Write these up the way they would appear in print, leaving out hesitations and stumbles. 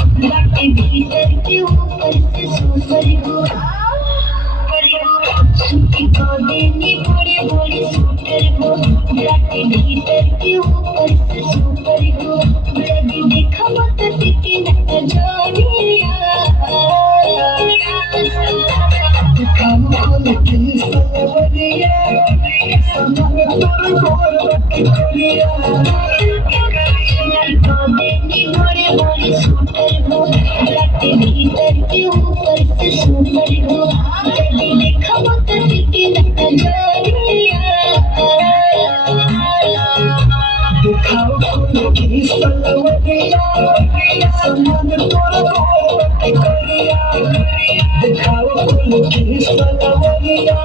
भीतर के ऊपर से सुपर हो देनी बड़े बड़े सुपर हो भीतर के ऊपर से सुपर हो यदि देखा मत दिखे न जानिया काम खोल के सवरिया सनम तोर गोर करिया देनी बड़े बड़े सुपर हो भीतर के ऊपर से सुपर हो यदि देखा मत दिखे न जानिया दिखाओ खोल के सवरिया सनम तोर गोर करिया दिखाओ खोल के सवरिया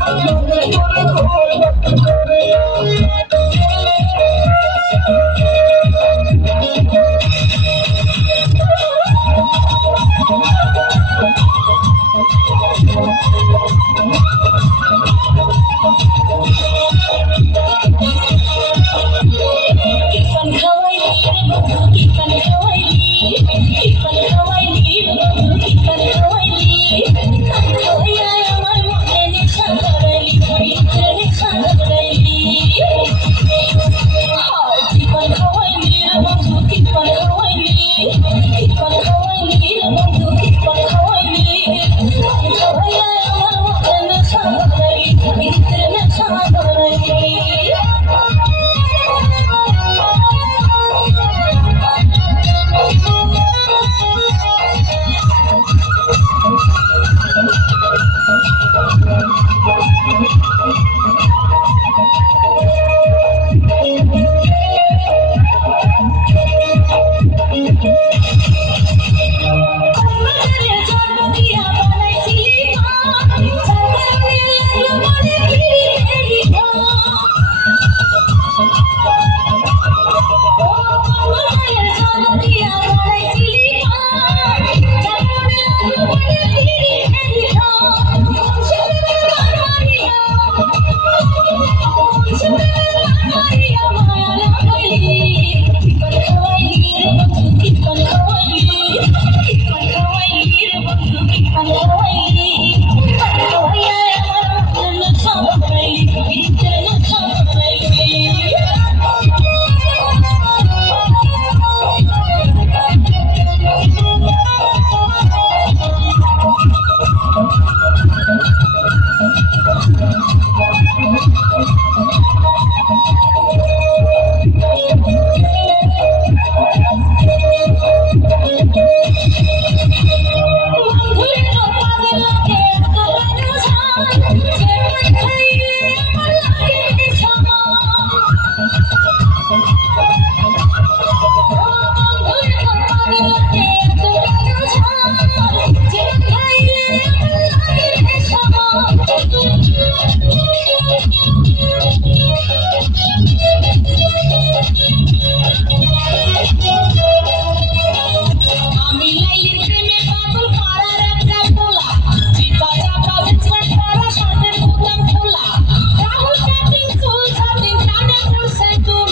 सनम तोर गोर करिया Santo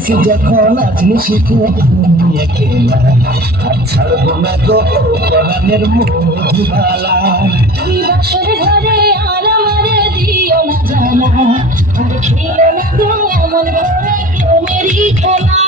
পাইছি যখন আজকে শিখে দুনিয়া খেলা আর ছাড়বো না গো পরাণের মধুবালা তুই বাসর ঘরে আর আমারে দিও না জানা আর খেলো না গো এমন করে প্রেমেরই খেলা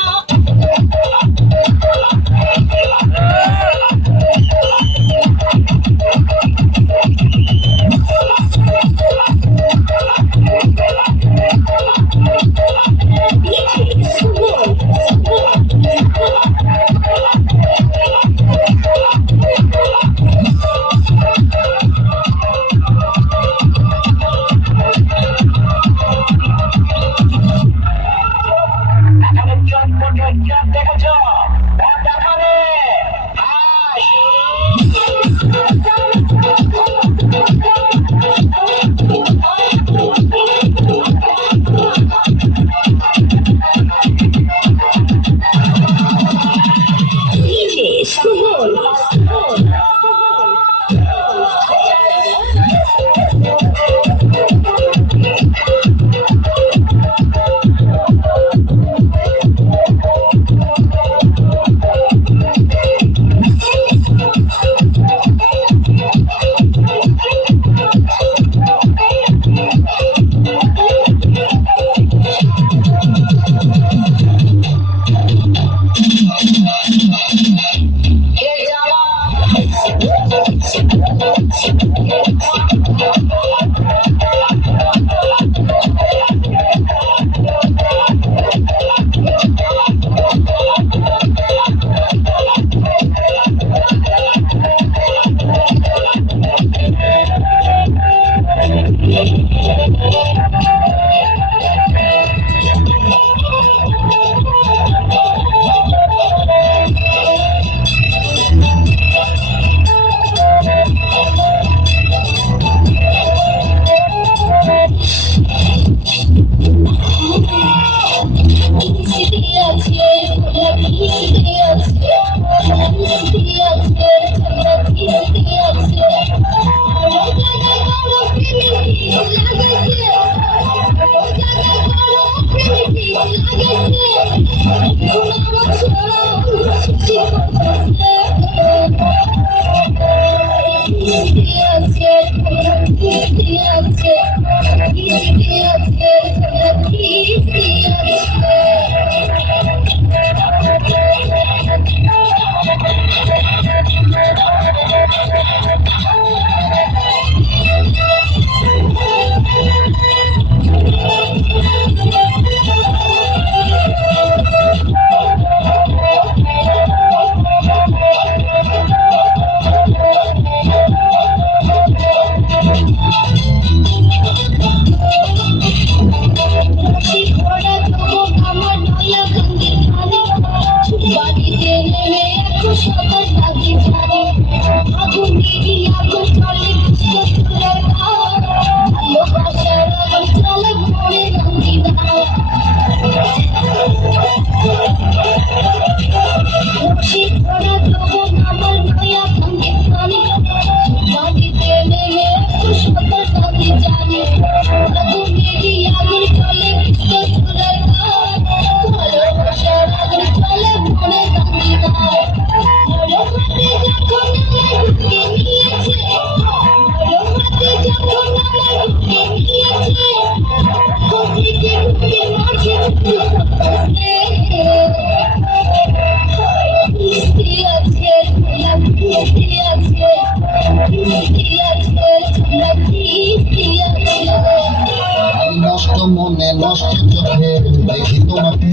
নষ্ট মনে নষ্ট চোখে দেখি তোমাকে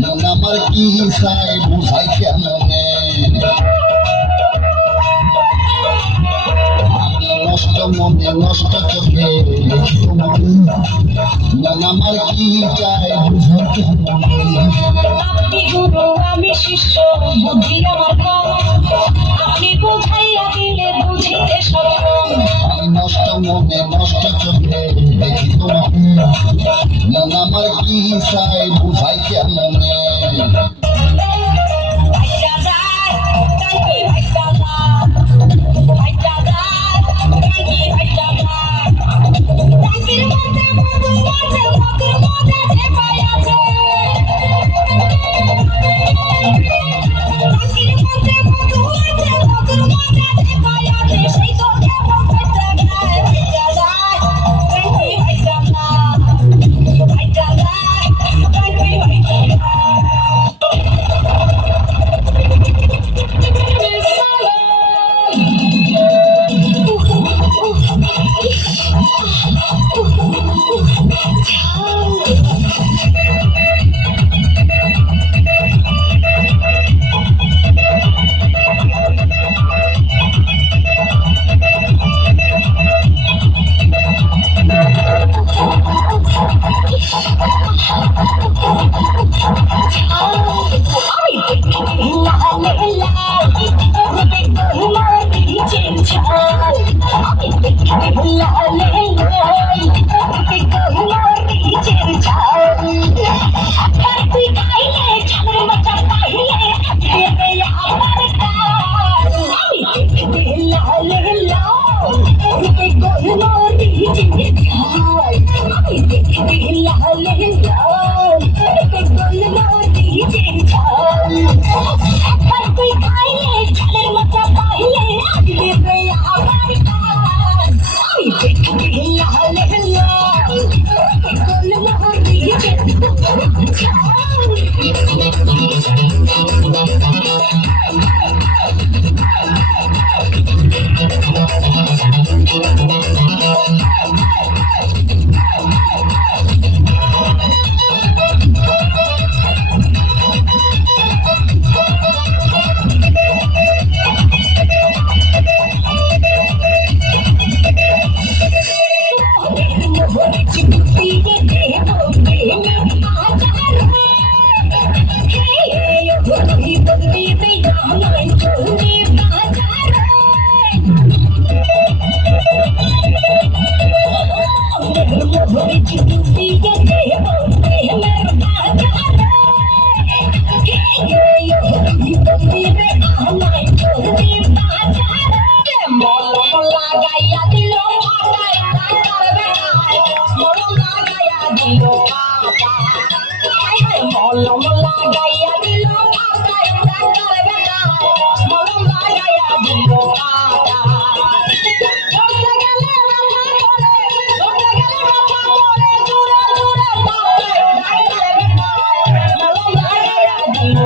মন আমার কি চাই বুঝাই কেমনে আমি নষ্ট মনে নষ্ট চোখে দেখি তোমাকে মন আমার কি চাই বুঝাই কেমনে আপনি গুরু আমি শিষ্য বুদ্ধি আমার কম আপনি বুঝাইয়া দিলে বুঝিতে সক্ষম আমি নষ্ট মনে নষ্ট চোখে দেখি তোমাকে মন আমার কি চাই বুঝাই কেমনে আমি দেখি লাল লাল রূপে তোমার নিচের ছাল আমি দেখি লাল লাল রূপে তোমার নিচের ছাল একবার তুই গাইলে ছালের মজা পাইলে দেবে আমার কাল আমি দেখি লাল লাল রূপে তোমার নিচের ছাল আমি দেখি লাল লাল রূপে তোমার নিচের ছাল একবার তুই খাইলে ছালের মজা পাইলে দেবে আমার কাল আমি দেখি লাল লাল রূপে তোমার নিচের মলম লাগাইয়া দিল কাটায় ডাক্তার বেটায় মলম লাগাইয়া দিল কাটায় ধরতে গেলে মাথা ধরে ধরতে গেলে মাথা ধরে জুড়ে জুড়ে কাটায় ডাক্তার বেটায় মলম লাগাইয়া দিল